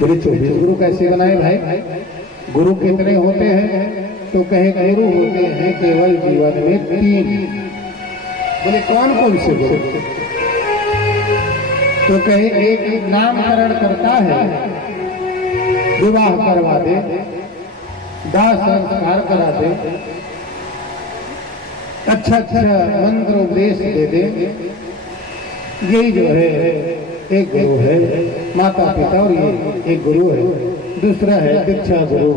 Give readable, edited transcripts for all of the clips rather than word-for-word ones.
बोले 24 गुरु कैसे बनाए भाई? गुरु कितने होते हैं? तो कहे गुरु होते हैं केवल जीवन में 3। बोले कौन कौन से गुरु? तो कहे एक नामकरण करता है, विवाह करवा दे, दाह संस्कार करा दे, अच्छा मंत्र उपदेश दे दे, यही जो है एक गुरु है। माता पिता और ये एक गुरु है। दूसरा है दीक्षा गुरु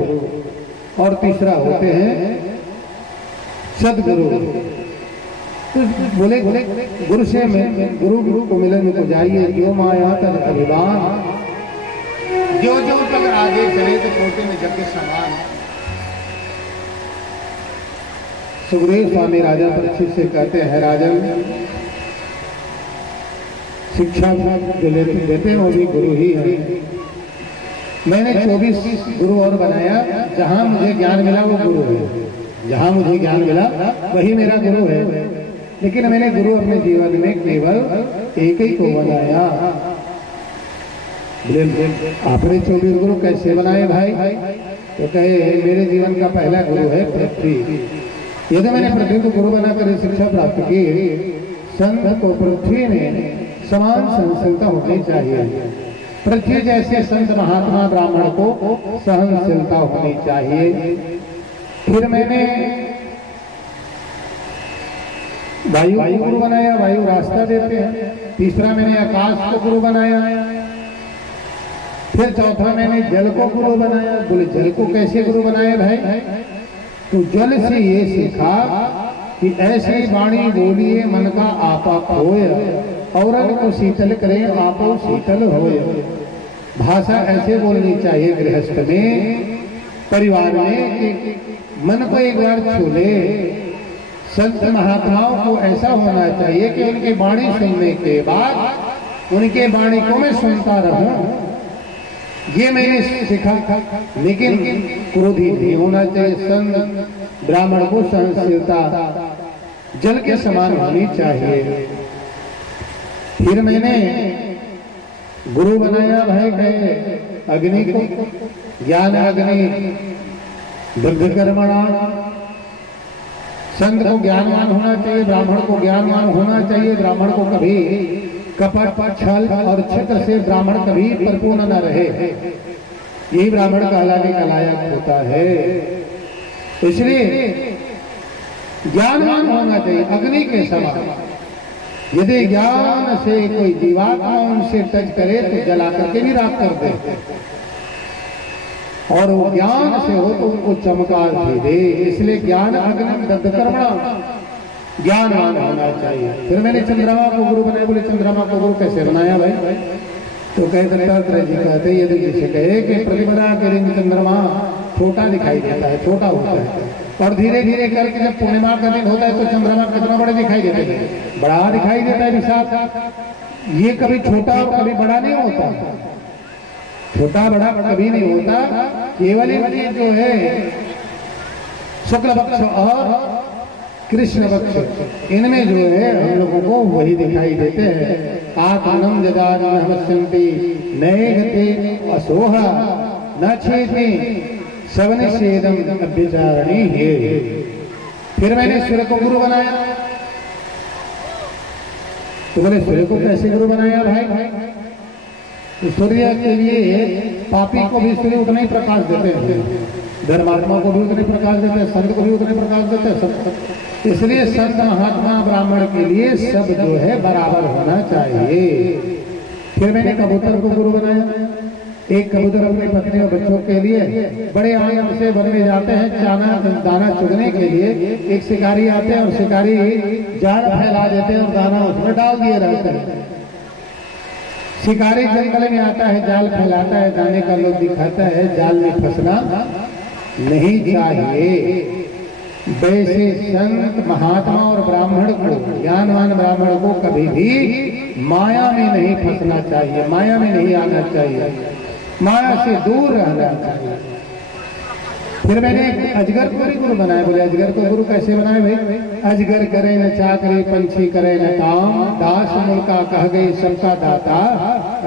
और तीसरा होते हैं सदगुरु। तो बोले गुरु से गुरु को मिलन को जाइए, जो माया तद अभिमान, जो तक आगे चले तो छोटे में जग के समान। सुखदेव स्वामी राजा परीक्षित से कहते हैं, राजन शिक्षा जो देते हैं वो भी गुरु ही है। मैंने 24 गुरु और बनाया, जहां मुझे ज्ञान मिला वो गुरु है, जहां मुझे ज्ञान मिला वही मेरा गुरु है। लेकिन मैंने गुरु अपने जीवन में केवल एक ही को बनाया। आपने 24 गुरु कैसे बनाए भाई? तो कहे मेरे जीवन का पहला गुरु है पृथ्वी। यदि मैंने पृथ्वी को गुरु बनाकर शिक्षा प्राप्त की, संत को पृथ्वी में समान सहनशीलता होनी चाहिए। पृथ्वी जैसे संत महात्मा ब्राह्मण को सहनशीलता होनी चाहिए। फिर मैंने वायु को गुरु बनाया, वायु रास्ता देते हैं। तीसरा मैंने आकाश को गुरु बनाया। फिर चौथा मैंने जल को गुरु बनाया। बोले जल को कैसे गुरु बनाया भाई? तो जल से ये सीखा कि ऐसी वाणी बोलिए मन का आपा खोए, औरन को शीतल करें आपो शीतल होए। भाषा ऐसे बोलनी चाहिए गृहस्थ में, परिवार में, कि मन को एक बार छू ले। संत महात्माओं को ऐसा होना चाहिए कि उनकी वाणी सुनने के बाद उनके वाणी को मैं सुनता रहूं। ये मैंने सीखा। लेकिन क्रोधी नहीं होना चाहिए। संत ब्राह्मण को सहनशीलता जल के समान होनी चाहिए। फिर मैंने गुरु बनाया भाई कहे अग्नि को, ज्ञान अग्नि दग्ध कर्मणा। संत को ज्ञानवान होना चाहिए, ब्राह्मण को ज्ञानवान होना चाहिए। ब्राह्मण को कभी कपट छल और छिद्र से ब्राह्मण कभी परिपूर्ण न रहे। यही ब्राह्मण कहलाने का लायक होता है। इसलिए ज्ञानवान होना चाहिए अग्नि के समान। यदि ज्ञान से कोई जीवात्मा उनसे टच करे तो जला करके भी राख कर दे, और वो ज्ञान से हो तो उनको चमकार भी दे। इसलिए ज्ञान अग्नि दग्ध कर्मणा, ज्ञानवान होना चाहिए। फिर मैंने चंद्रमा को गुरु बनाया। बोले चंद्रमा को गुरु कैसे बनाया भाई? तो कहते दत्तात्रेय जी कहते यदि जिसे कहे कि प्रतिपदा करेंगे चंद्रमा छोटा दिखाई देता है, छोटा होता है, और धीरे धीरे करके जब पूर्णिमा का दिन होता है तो चंद्रमा कितना बड़ा दिखाई देता है? बड़ा दिखाई देता है विशाल। ये कभी छोटा और कभी बड़ा नहीं होता, छोटा बड़ा कभी नहीं होता। केवल इनकी जो है शुक्ल पक्ष और कृष्ण पक्ष, इनमें जो है हम लोगों को वही दिखाई देते हैं। आत्मनम जदा नमस्यन्ति नए गते असोहा न छेति सवन सेदम अभ्यचारणी है। फिर मैंने सूर्य को गुरु बनाया। तो बोले सूर्य को कैसे गुरु बनाया भाई? तो सूर्य के लिए पापी को भी सूर्य उतना ही प्रकाश देते हैं, धर्मात्मा को भी उतने प्रकाश देते हैं, संत को भी उतने प्रकाश देते हैं। इसलिए संत महात्मा ब्राह्मण के लिए सब जो है बराबर होना चाहिए। फिर मैंने कबूतर को गुरु बनाया। एक कबूतर अपनी पत्नी और बच्चों के लिए बड़े आयाम से वन में जाते हैं दाना चुगने के लिए। एक शिकारी आते हैं और शिकारी जाल फैला देते हैं और दाना उसमें डाल दिए रहते हैं। शिकारी जंगल में आता है, जाल फैलाता है, दाने का लोग दिखाता है, जाल में फंसना नहीं चाहिए। वैसे संत महात्मा और ब्राह्मण को, ज्ञानवान ब्राह्मण को कभी भी माया में नहीं फंसना चाहिए, माया में नहीं आना चाहिए, माया से दूर रहना चाहिए। फिर मैंने अजगर को भी गुरु बनाया। बोले अजगर को गुरु कैसे बनाए भाई? अजगर करे न चाकरी, पंछी करे न काम, दास मुल्का कह गई सबका दाता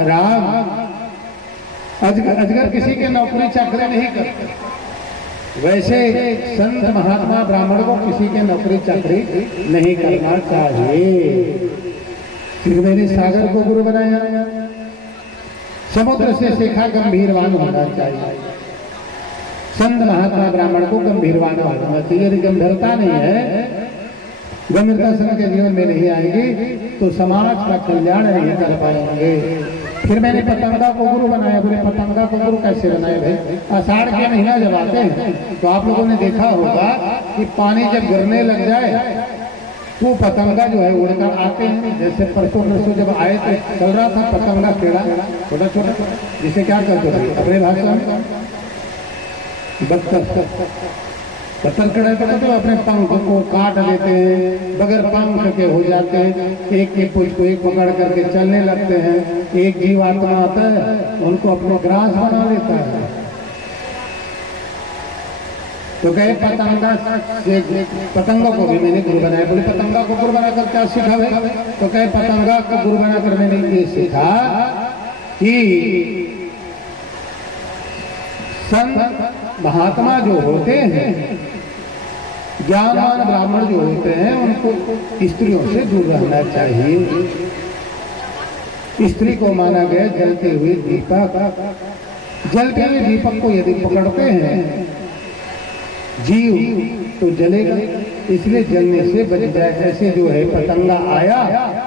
राम। अजगर किसी के नौकरी चाकरी नहीं करते, वैसे संत महात्मा ब्राह्मण को किसी के नौकरी चाकरी नहीं करना चाहिए। त्रिवेणी सागर को गुरु बनाया, समुद्र से सीखा गंभीरवान होना चाहिए। संत महात्मा ब्राह्मण को गंभीरवान होना चाहिए। यदि गंभीरता नहीं है, गंभीरता संत के जीवन में नहीं आएगी तो समाज का कल्याण नहीं कर पाएंगे। फिर मैंने पतंगा को गुरु बनाया। बोले पतंगा को गुरु कैसे बनाए भाई? आषाढ़ के महीना जब आते हैं तो आप लोगों ने देखा होगा कि पानी जब गिरने लग जाए तो पतंगा जो है उड़कर आते हैं। जैसे परसों जब आए तो चल रहा था पतंगा पेड़ा छोटा छोटा, जिसे क्या कहते थे अपने भाषा में बत्तर कड़ा करते तो अपने पंख को काट देते हैं, बगैर पंख के हो जाते हैं। एक एक पुछ को एक पकड़ करके चलने लगते हैं। एक जीवात्मा आता है उनको अपने ग्रास बना लेता है। तो कहे पतंगा से पतंगा को भी मैंने गुरु बनाया। बोले पतंगा को गुरु बनाकर क्या सीखा है? तो कहे पतंगा को गुरु बनाकर मैंने ये सीखा कि संत महात्मा जो होते हैं, ज्ञानवान ब्राह्मण जो होते हैं, उनको स्त्रियों से दूर रहना चाहिए। स्त्री को माना गया जलते हुए दीपक। जलते हुए दीपक को यदि पकड़ते हैं जीव तो जलेगा, इसलिए जलने से बच जाए। ऐसे जो है पतंगा आया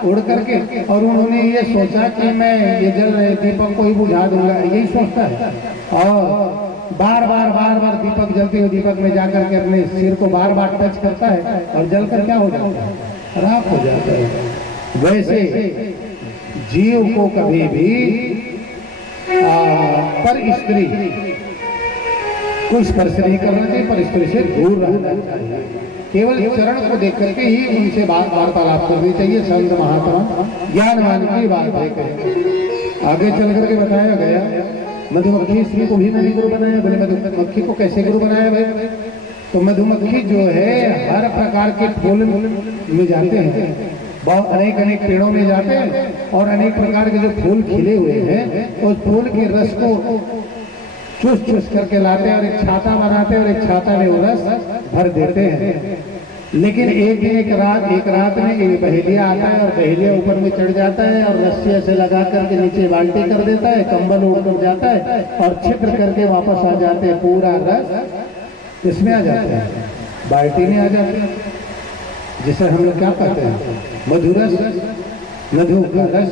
उड़ करके और उन्होंने ये सोचा कि मैं ये जल रहे दीपक को ही बुझा दूंगा, यही सोचता है। और बार बार दीपक जलते हुए दीपक में जाकर के अपने सिर को बार बार टच करता है और जलकर क्या हो जाता है? खराब हो जाता है। वैसे जीव को कभी भी पर स्त्री को स्पर्श नहीं करना चाहिए, पर स्त्री से दूर रहना चाहिए। केवल चरण को देख करके ही उनसे वार्तालाप करनी चाहिए। संत महात्मा ज्ञानवान की बात है। आगे चल करके बताया गया मधुमक्खी स्त्री को भी मैंने गुरु बनाया। बोले मधुमक्खी को कैसे गुरु बनाया भाई? तो मधुमक्खी जो है हर प्रकार के फूल में जाते हैं, बहुत अनेक पेड़ों में जाते हैं और अनेक प्रकार के जो फूल खिले हुए हैं उस फूल के रस को चूस करके लाते हैं और एक छाता बनाते हैं और एक छाता में वो रस भर देते हैं। लेकिन एक रात में एक बहेलिया आता है और बहेलिया ऊपर में चढ़ जाता है और रस्सी ऐसे लगा करके नीचे बाल्टी कर देता है, कंबल ओढ़ कर जाता है और छिद्र करके वापस आ जाते हैं। पूरा रस इसमें आ जाता है, बाल्टी में आ जाता है, जिसे हम लोग क्या कहते हैं मधुरस, मधु का रस।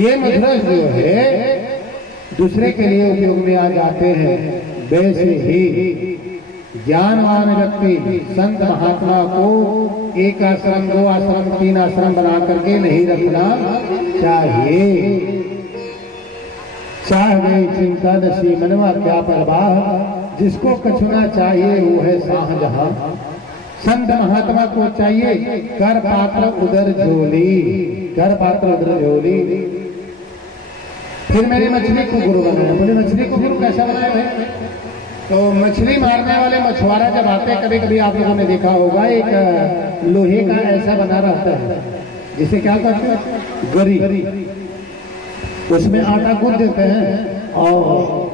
ये मधुरस जो है दूसरे के लिए उपयोग में आ जाते हैं। वैसे ही ज्ञानवान व्यक्ति संत महात्मा को एक आश्रम, दो आश्रम, तीन आश्रम बना करके नहीं रखना चाहिए। चाहे चिंता नशी मनवा क्या परवाह, जिसको कछुना चाहिए वो है शाहजहां। संत महात्मा को चाहिए कर पात्र उदर झोली, कर पात्र उदर झोली। फिर मैंने मछली को गुरु बनाया। बोले मछली को गुरु कैसा बनाया है? तो मछली मारने वाले मछुआरा जब आते हैं, कभी कभी आप लोगों ने देखा होगा एक लोहे का ऐसा बना रहता है जिसे क्या कहते हैं गरी, उसमें आटा गूंथ देते हैं और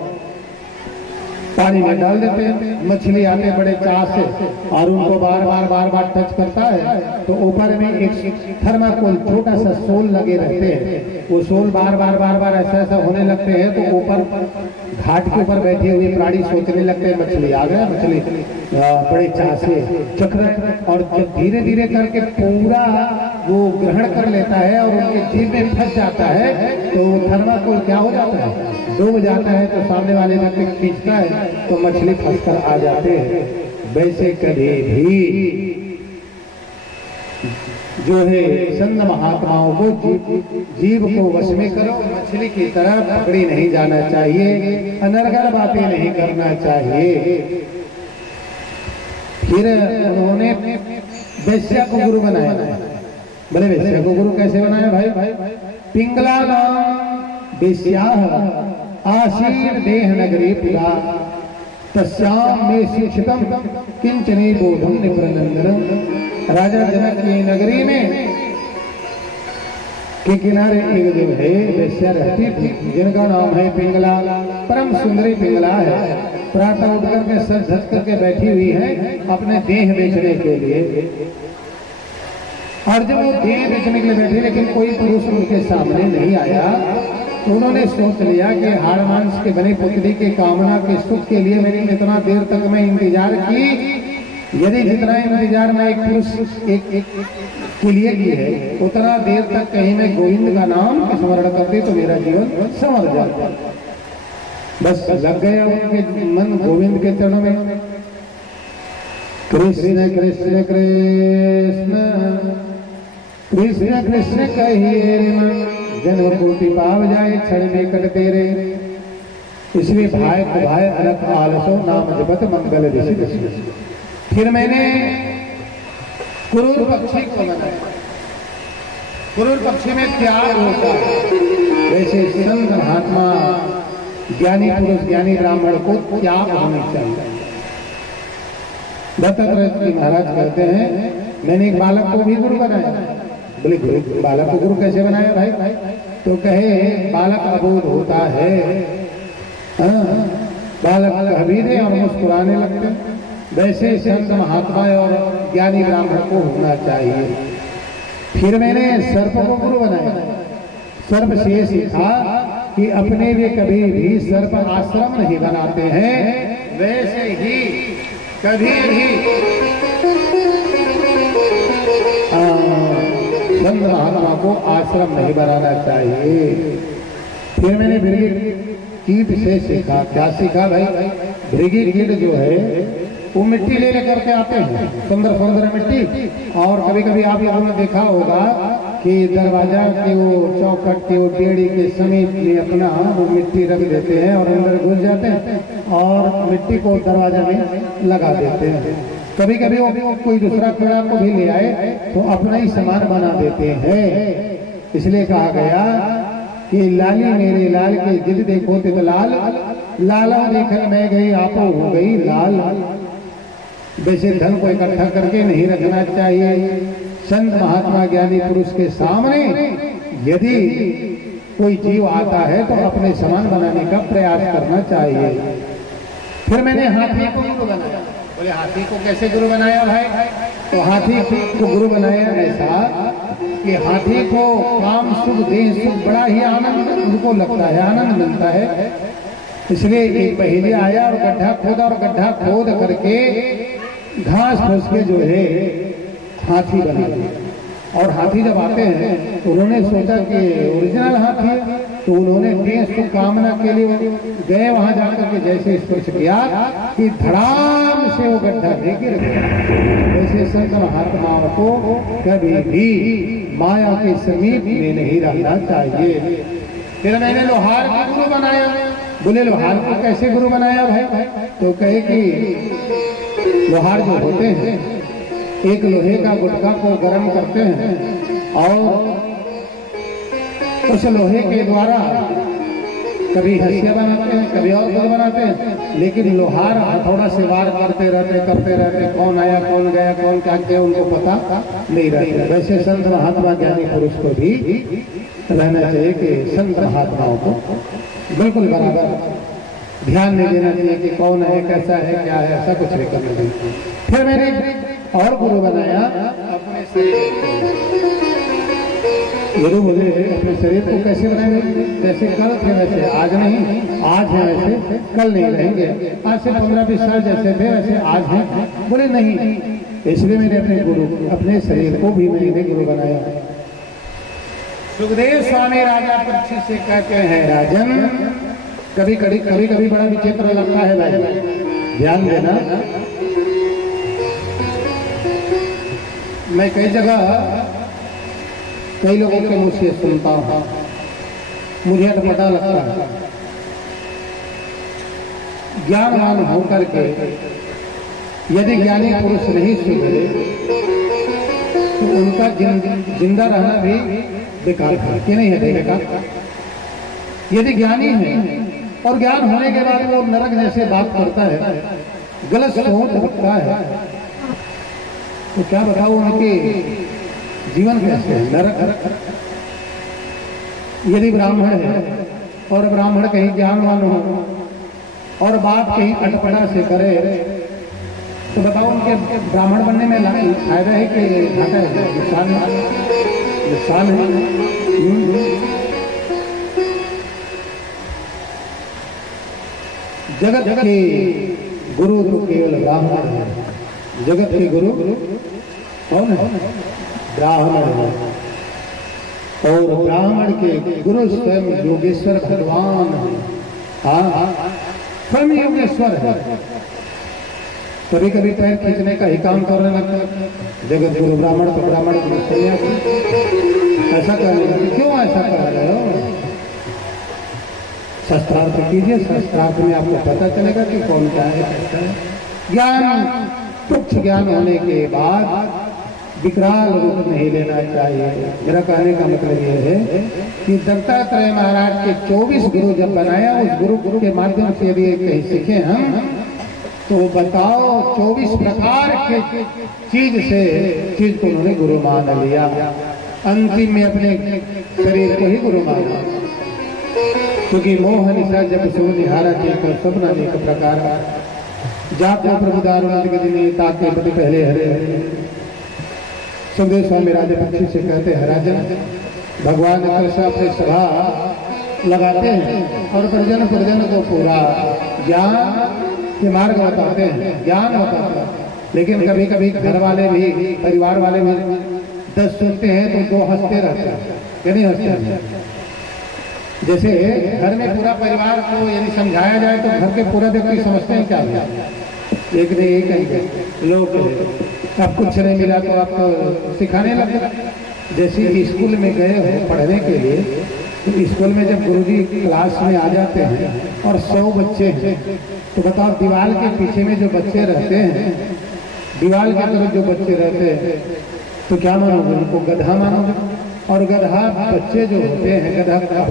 पानी में डाल देते हैं। मछली आते बड़े चाह से और उनको बार बार टच करता है तो ऊपर में एक थर्माकोल छोटा सा सोल लगे रहते हैं। वो सोल बार बार ऐसा होने लगते हैं तो ऊपर घाट के ऊपर बैठे हुए प्राणी सोचने लगते हैं मछली आ गया, मछली बड़े चाह से चख रहे हैं। और जब धीरे धीरे करके पूरा वो ग्रहण कर लेता है और उनके जीभ में फंस जाता है तो थर्माकोल क्या हो जाता है? डूब जाता है। तो सामने वाले व्यक्ति खींचता है तो मछली फंसकर आ जाते हैं। वैसे कभी भी जो है संत महात्माओं को जीव को वश में करो, मछली की तरह पकड़ी नहीं जाना चाहिए, अनर्गल बातें नहीं करना चाहिए। फिर उन्होंने वैश्या को गुरु बनाया। बोले वैश्या को गुरु कैसे बनाया भाई? पिंगला नाम वैश्या आशीर देह नगरी पुरा तस्याम में शिक्षितम किंचने बोधम निप्रनंदनम। राजा जनक की नगरी में के किनारे एक जो है वैश्या रहती थी जिनका नाम है पिंगला। परम सुंदरी पिंगला है। प्रातः उठ करके सर धस करके बैठी हुई है अपने देह बेचने के लिए। और जब वो देह बेचने के लिए बैठी लेकिन कोई पुरुष उनके सामने नहीं आया तो उन्होंने सोच लिया कि हाड़ मांस के बने पुत्री के कामना के सुख के लिए मैंने इतना देर तक मैं इंतजार की, यदि जितना इंतजार मैं एक पुरुष एक के लिए की है उतना देर तक कहीं मैं गोविंद का नाम स्मरण करती तो मेरा जीवन संवर जाता। बस लग गया उनके मन गोविंद के चरणों में। कृष्ण कृष्ण कृष्ण कृष्ण कृष्ण कहिए रे मन, जन्म कोटि पाव जाए क्षण में कट तेरे। इसलिए भाई भाई अलग आलसो नाम जपत मंगल ऋषि। फिर मैंने क्रूर पक्षी को बनाया। क्रूर पक्षी में त्याग होता है, वैसे संत महात्मा ज्ञानी पुरुष ज्ञानी ब्राह्मण को त्याग होनी चाहिए। दत्तात्रेय जी महाराज कहते हैं मैंने एक बालक को भी गुरु बनाया। बोले गुरु बालक को गुरु कैसे बनाया भाई? तो कहे बालक अबोध होता है, बालक कह भी दे और मुस्कुराने लगते, वैसे संत महात्मा और ज्ञानी ब्राह्मण को होना चाहिए। फिर मैंने सर्प को गुरु बनाया। सर्प से सीखा कि अपने लिए कभी भी सर्प आश्रम नहीं बनाते हैं, वैसे ही कभी भी संत महात्मा को आश्रम नहीं बनाना चाहिए। फिर मैंने भृगी कीट से सीखा। क्या सीखा भाई? भृगी कीट जो है वो मिट्टी ले लेकर के आते हैं, सुंदर सुंदर मिट्टी। और कभी कभी आप लोगों ने देखा होगा कि दरवाजा के वो चौखट के वो बेड़ी के समीप में अपना वो मिट्टी रख देते हैं और अंदर घुस जाते हैं और मिट्टी को दरवाजा में लगा देते हैं। कभी कभी वो कोई दूसरा कीड़ा को भी ले आए तो अपना ही सामान बना देते हैं। इसलिए कहा गया कि लाली मेरे लाल के जिद देखो तित लाल, लाला देखकर मैं गई आपो हो गई लाल। वैसे धन को इकट्ठा करके नहीं रखना चाहिए। संत महात्मा ज्ञानी पुरुष के सामने यदि कोई जीव आता है तो अपने सामान बनाने का प्रयास करना चाहिए। फिर मैंने हाथी को गुरु बनाया। बोले हाथी को कैसे गुरु बनाया भाई? तो हाथी को गुरु बनाया ऐसा कि हाथी को काम सुख देह सुख बड़ा ही आनंद उनको लगता है, आनंद मिलता है। इसलिए एक पहेली आया और गड्ढा खोदा और गड्ढा खोद करके घास फूस के जो है हाथी बना दिया। और हाथी जब आते हैं तो उन्होंने सोचा कि ओरिजिनल हाथी है, तो उन्होंने देश की कामना के लिए गए वहां जाकर के जैसे स्पर्श किया कि धड़ाम से वो गड्ढा में गिर गया। ऐसे संत महात्माओं को कभी भी माया के समीप में नहीं रहना चाहिए। फिर मैंने लोहार को गुरु बनाया। बोले लोहार को कैसे गुरु बनाया भाई? तो कहे कि लोहार जो होते हैं एक लोहे का गुटका को गर्म करते हैं और उस लोहे के द्वारा कभी हंसिया बनाते हैं, कभी और कुछ बनाते हैं, लेकिन लोहार हथौड़ा से वार करते रहते कौन आया कौन गया कौन क्या किया उनको पता नहीं रहता। वैसे संत महात्मा ज्ञानी पुरुष को भी रहना चाहिए कि संत महात्माओं को बिल्कुल बराबर ध्यान नहीं देना चाहिए कि कौन है कैसा है क्या है, ऐसा कुछ नहीं करना चाहिए। फिर मैंने और गुरु बनाया अपने शरीर गुरु बोले अपने शरीर को कैसे बनाएंगे? जैसे कल थे वैसे आज नहीं, आज है वैसे कल नहीं रहेंगे। आज से 15-20 साल जैसे थे वैसे आज हैं। बोले नहीं, इसलिए मैंने अपने शरीर को भी मैंने गुरु बनाया। सुखदेव स्वामी राजा परीक्षित से कहते हैं राजन कभी कभी बड़ा विचित्र लगता है भाई, ध्यान देना। मैं कई जगह कई लोगों के मुझ से सुनता हूँ, मुझे पता लगता है ज्ञानवान होकर के यदि ज्ञानी पुरुष नहीं सुधरे तो उनका जिंदा रहना भी बेकार है कि नहीं है बेकार। यदि ज्ञानी है और ज्ञान होने के बाद वो नरक जैसे बात करता है, गलत सोच रखता है, तो क्या बताओ उनके जीवन कैसे है? नरक यदि ब्राह्मण है और ब्राह्मण कहीं ज्ञानवान हो और बात कहीं अटपटा से करे तो बताओ उनके ब्राह्मण बनने में फायदा है कि घाटा है? नुकसान है, नुकसान है। जगत के गुरु तो केवल ब्राह्मण है। जगत के गुरु कौन है? ब्राह्मण है। और ब्राह्मण के गुरु स्वयं योगेश्वर भगवान है। हाँ, स्वयं योगेश्वर है। कभी कभी पैर खींचने का ही काम करने लगता है। जगत गुरु ब्राह्मण तो ब्राह्मण को ऐसा करने लगता। क्यों ऐसा कर रहे हो? शास्त्रार्थ कीजिए, शास्त्रार्थ में आपको पता चलेगा कि कौन क्या है, कैसा है। ज्ञान, तुच्छ ज्ञान होने के बाद विकराल रूप नहीं लेना चाहिए। मेरा कहने का मतलब ये है कि दत्तात्रेय महाराज के 24 गुरु जब बनाया, उस गुरु के माध्यम से यदि कहीं सीखे हम तो बताओ 24 प्रकार के चीज को उन्होंने गुरु मान लिया। अंतिम में अपने शरीर को ही गुरु माना, क्योंकि मोह निशा जब सो निहारा चेकर सपना एक प्रकार जाको प्रभु दारुणांत गदिनी ताके पति पहले हरे हरे। सुखदेव स्वामी राजा पक्षी से कहते हैं, राजन भगवान कृष्ण अपने सभा लगाते हैं और प्रजन को पूरा ज्ञान के मार्ग बताते हैं, ज्ञान बताते हैं। लेकिन कभी कभी घर वाले भी, परिवार वाले भी 10 सुनते हैं तो 2 हंसते रहते हैं, या नहीं हंसते हैं? जैसे घर में पूरा परिवार को यदि समझाया जाए तो घर के पूरा व्यक्ति समझते हैं क्या है? एक ने एक कहेंगे लोग अब कुछ नहीं मिला तो आप तो सिखाने लगे। जैसे स्कूल में गए हो पढ़ने के लिए, तो स्कूल में जब गुरुजी क्लास में आ जाते हैं और 100 बच्चे हैं तो बताओ दीवार के पीछे में जो बच्चे रहते हैं, दीवार की तरफ जो बच्चे रहते हैं तो क्या मानोगे? उनको गधा मानोगे। और गधा बच्चे जो होते हैं,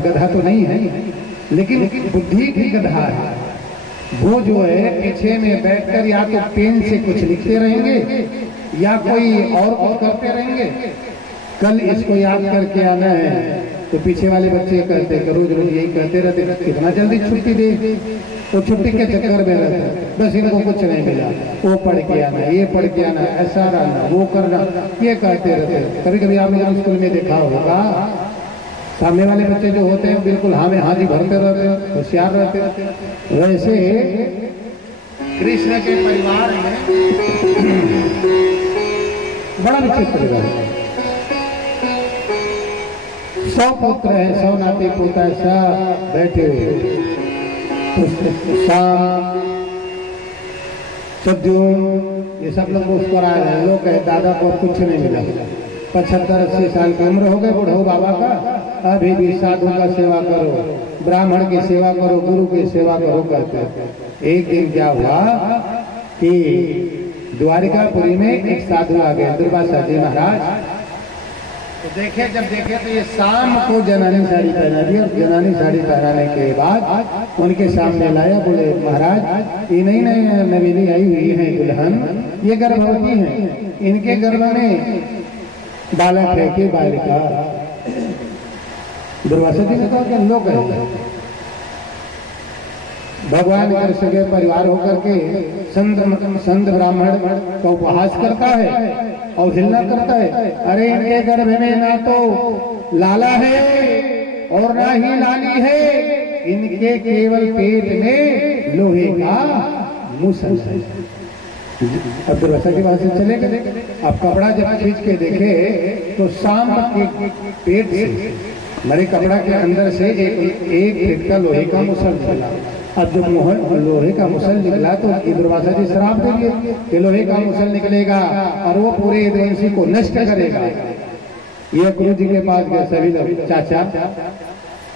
गधा तो नहीं है लेकिन बुद्धि की गधा है। वो जो है पीछे में बैठकर या तो पेन से कुछ लिखते रहेंगे या कोई और कुछ करते रहेंगे। कल इसको याद करके आना है तो पीछे वाले बच्चे कहते हैं रोज रोज यही कहते रहते, कितना जल्दी छुट्टी दे। तो छुट्टी के चक्कर में रहते हैं, बस इनको कुछ नहीं मिला, वो पढ़ के आना, ये पढ़ के आना, ऐसा रहना, वो करना, ये कहते रहते। कभी कभी आपने स्कूल में देखा होगा सामने वाले बच्चे जो होते हैं बिल्कुल हाँ में हाँ जी भरते रहते हैं, होशियार रहते हैं। वैसे कृष्ण के परिवार में बड़ा विचित्र है। 100 पुत्र है, 100 नाती पोता सब बैठे हुए। शाम सद्युन ये सब लोग मुस्कुरा रहे हैं। लोग कहे दादा को कुछ नहीं मिला, 75-80 साल की उम्र हो गए बुढ़ऊ बाबा का, अभी भी साधु का सेवा करो, ब्राह्मण की सेवा करो, गुरु की सेवा करो कहते। एक दिन क्या हुआ कि द्वारिकापुरी में एक साधु आ गए, दुर्वासा जी महाराज। तो जब देखे तो ये शाम को जनानी साड़ी पहना दी और जनानी साड़ी पहनाने के बाद उनके सामने लाया। बोले महाराज ये नहीं नवीनी आई हुई है दुल्हन, ये गर्भवती हैं, इनके गर्भ में बालक है कि बालिका? दुर्वासा जी ने कहा कि लोग भगवान कृष्ण के परिवार होकर के संत ब्राह्मण का उपहास करता है और हिलना करता है। अरे इनके गर्भ में ना तो लाला है और ना ही लाली है, इनके केवल पेट में लोहे का मुसल है। अब दुर्वासा के पास से चले गए। अब कपड़ा जब खींच के देखे तो शाम के पेट से मेरे कपड़ा के अंदर से एक पेट का लोहे का मुसल निकला। अब जब लोहे का मुसल निकला तो दुर्वासा जी श्राप देंगे कि लोहे का मुसल निकलेगा और वो पूरे यदुवंशी को नष्ट करेगा। ये गुरु जी के पास गए सभी लोग, चाचा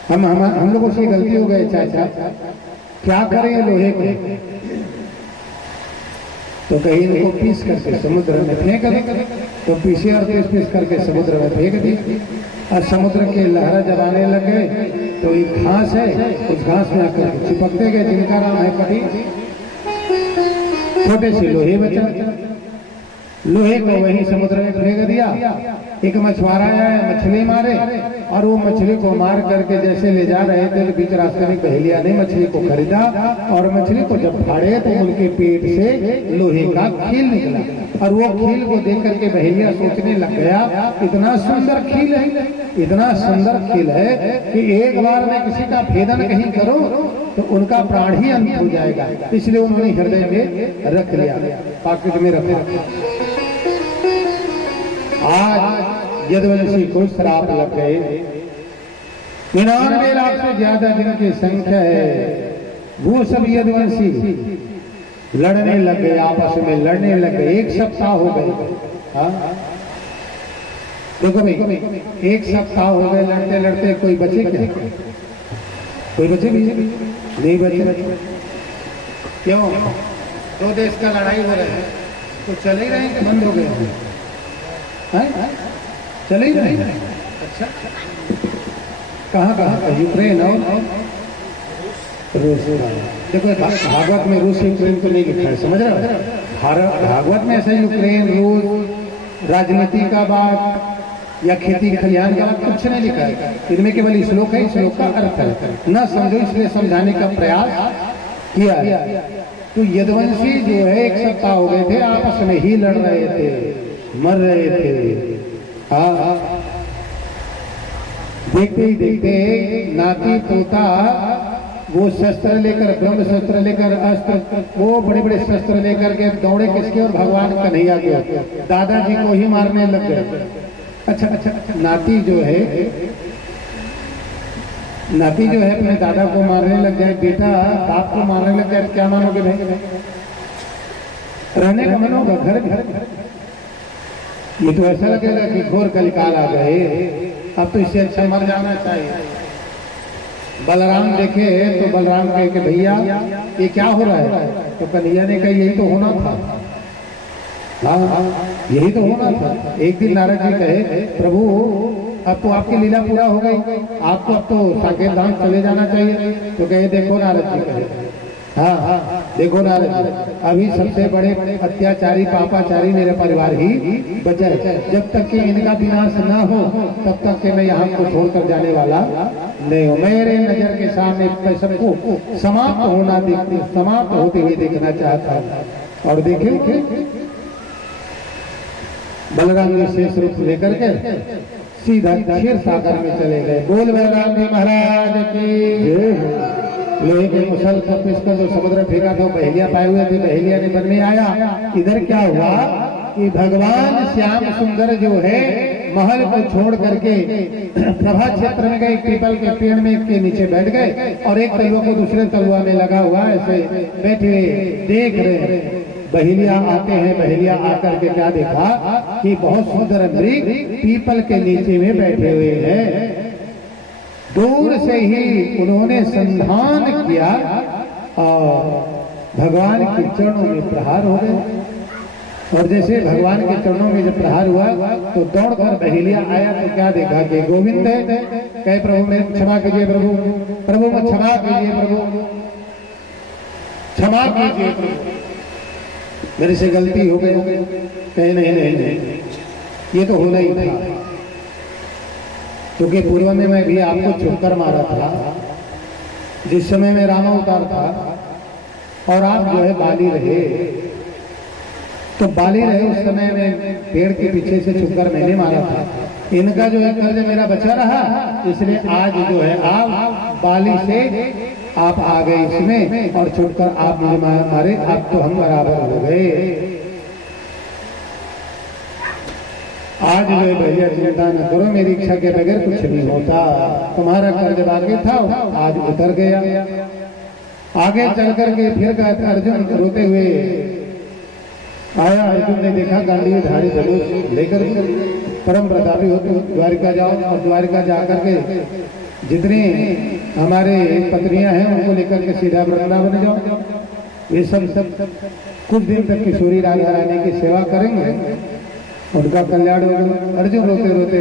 हम लोगों से गलती हो गई, चाचा क्या करें लोहे को? तो कहीं इनको पीस करके समुद्र में फेंक दें। तो पीसे और पीस करके समुद्र में फेंक दी। और समुद्र के लहरा जब आने लगे तो एक घास है, उस घास में आकर चिपकते गए, जिनका नाम है कटी। छोटे से लोहे बचा, लोहे को वही समुद्र में फेंक दिया। एक मछुआरा आया, मछली मारे, और वो मछली को मार करके जैसे ले जा रहे थे तो बीच रास्ते में बहेलिया ने मछली को खरीदा, और मछली को जब फाड़े तो उनके पेट से लोहे का खील निकला, और वो खील को देख करके बहेलिया सोचने लग गया, इतना सुंदर खील है, इतना सुंदर खील है कि एक बार मैं किसी का भेदन कहीं करूं तो उनका प्राण ही अंत हो जाएगा। इसलिए उन्होंने हृदय में रख लिया, पॉकेट में रखा। आज यदुवंशी को श्राप लग गए। 99 लाख से ज्यादा जिनकी संख्या है, वो सब यदुवंशी लड़ने लग गए, आपस में लड़ने लग गए। 1 सप्ताह हो गए। हाँ, देखो भाई, 1 सप्ताह हो गए लड़ते लड़ते, कोई बचे क्या? कोई बचे भी नहीं बचे। क्यों? 2 देश का लड़ाई हो रहा है तो चले ही रहे कि बंद हो गए? चले ही रहे। अच्छा, कहाँ? यूक्रेन और रूस। देखो भागवत में रूस यूक्रेन को नहीं लिखा है, समझ रहे हो? भागवत में ऐसा यूक्रेन रूस राजनीति का बात या खेती खलिहान का बात कुछ नहीं लिखा है। इनमें केवल श्लोक है, श्लोक का अर्थ है, न समझो इसलिए समझाने का प्रयास किया है। तो यदुवंशी जो है 1 सप्ताह हो गए थे, आपस में ही लड़ रहे थे, मर रहे थे। हाँ, देखते ही देखते नाती पोता वो शस्त्र लेकर, ब्रह्म शस्त्र लेकर, अस्त्र, वो बड़े बड़े शस्त्र लेकर के दौड़े किसके? और भगवान कन्हैया के, दादाजी को ही मारने लग गए। अच्छा, नाती जो है अपने दादा को मारने लग जाए, बेटा बाप को मारने लग जाए, क्या मानोगे भाई? रहने का मन होगा घर। ये तो ऐसा लगेगा कि घोर कलिकाल आ गए, अब तो इससे अच्छा मर जाना चाहिए। बलराम देखे तो बलराम कहे कि भैया ये क्या हो रहा है? तो कन्हैया ने कहा यही तो होना था। हाँ, यही तो होना था। एक दिन नारद जी कहे, प्रभु अब तो आपकी लीला पूरा हो गई, आपको अब तो साकेत धाम चले जाना चाहिए। तो कहे देखो नारद जी कहे, हाँ देखो नारद जी, अभी सबसे बड़े अत्याचारी पापाचारी मेरे परिवार ही बचा है। जब तक कि इनका विनाश ना हो तब तक कि मैं यहाँ को छोड़कर जाने वाला नहीं हूँ। मेरे नजर के सामने सबको समाप्त होते हुए देखना चाहता हूँ। और देखिए बलराम जी शेष रूप लेकर के सीधा क्षीर सागर में चले गए। बोल बलराम जी महाराज की। लोहे के मुसल पर पिसकर जो समुद्र फेंका था, बहेलिया पाए हुए थे, बहेलिया ने मन में आया। इधर क्या हुआ कि भगवान श्याम सुंदर जो है महल को छोड़ करके प्रभा क्षेत्र में गए, पीपल के पेड़ में के नीचे बैठ गए, और एक तलवा को दूसरे तलवा में लगा हुआ ऐसे बैठे देख रहे हैं। बहेलिया आते हैं, बहेलिया आकर के क्या देखा कि बहुत सुंदर मृग पीपल के नीचे में बैठे हुए हैं। दूर से ही उन्होंने संधान किया और भगवान के चरणों में प्रहार हो गए। और जैसे भगवान के चरणों में जब प्रहार हुआ तो दौड़कर बहेलिया आया तो क्या देखा कि गोविंद है। कहे प्रभु मैं क्षमा कीजिए, प्रभु प्रभु मैं क्षमा कीजिए, प्रभु क्षमा कीजिए, प्रभु मेरे से गलती हो गई। कहे नहीं, ये तो होना ही था, क्योंकि पूर्व में मैं भी आपको छुपकर मारा था जिस समय में रामा अवतार था, और आप जो है बाली रहे। तो बाली रहे उस समय में पेड़ के पीछे से छुपकर मैंने मारा था। इनका जो है कर्ज मेरा बचा रहा, इसलिए आज जो है आप बाली से आप आ गए इसमें और छुपकर आप मुझे मारे। अब तो हम बराबर हो गए। आज जो है भैया चिंता न करो, मेरी इच्छा के बगैर कुछ नहीं होता। तुम्हारा कर्ज बाकी था, आज उतर गया। आगे चल करके फिर कहता अर्जुन रोते हुए आया। अर्जुन ने देखा गांडीव धारी धनुष लेकर परम प्रतापी हो तुम द्वारिका जाओ, और द्वारिका जाकर के जितने हमारे पत्नियां हैं उनको लेकर के सीधा वृंदावन जाओ। ये सब कुछ दिन तक किशोरी राधा रानी की सेवा करेंगे, उनका कल्याण होगा। अर्जुन रोते रोते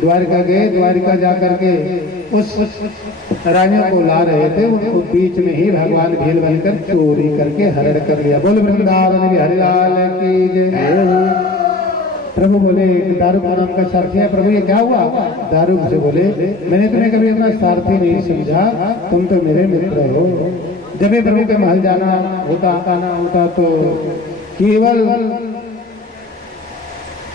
द्वारिका गए। द्वारिका जाकर के उस रानियों को ला रहे थे, उनको बीच में ही भगवान भील बनकर चोरी करके हरण कर लिया। बोल वृंदावन बिहारी लाल की जय। प्रभु बोले दारू का नाम का सारथी है। प्रभु ये क्या हुआ? दारू से बोले मैंने तुम्हें कभी अपना सारथी नहीं समझा, तुम तो मेरे मित्र हो। जब भी प्रभु के महल जाना होता आना होता तो केवल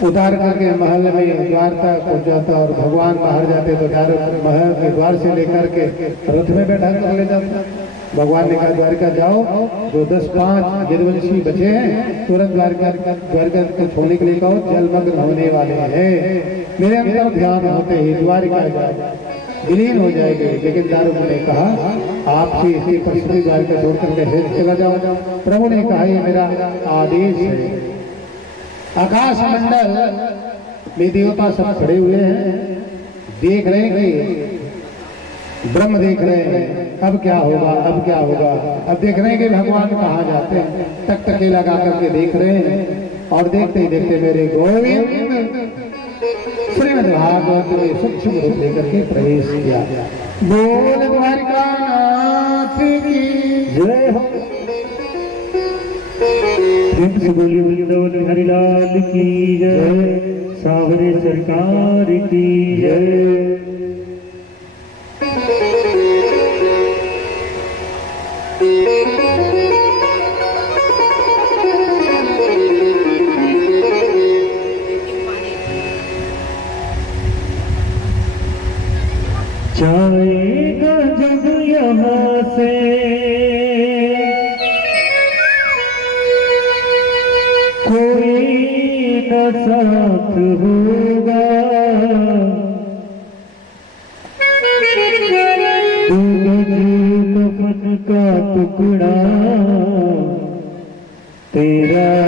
उतार करके महल में द्वार तक पहुंच जाता और भगवान बाहर जाते तो महल के द्वार से लेकर के रथ में बैठा कर ले जाता। भगवान ने कहा द्वारका जाओ, जो 10-5 गिरवंशी बचे हैं तुरंत द्वारका को छोड़ने के लिए कहो, जलमग्न होने वाले हैं। मेरे अंदर ध्यान होते ही द्वारिका विलीन हो जाएगी। लेकिन दारुक ने कहा आपसे इसी परिस्थिति द्वारिका छोड़ करके हेत चला जाओ। प्रभु ने कहा ये मेरा आदेश है। आकाश मंडल में देवता सब खड़े हुए हैं, देख रहे हैं कि ब्रह्म देख रहे हैं अब क्या होगा, अब क्या होगा। अब देख रहे हैं कि भगवान कहाँ जाते हैं, टकटके लगा करके देख रहे हैं। और देखते ही देखते मेरे गोविंद श्रीमद् भागवत में सूक्ष्म रूप लेकर के प्रवेश किया। बोल द्वारिका नाथ की जय हो। बोली वृंदावन हरिलाल की जय, सावरे सरकार की जय। जाएगा जब यहाँ से कोई न साथ होगा, कफन का टुकड़ा तेरा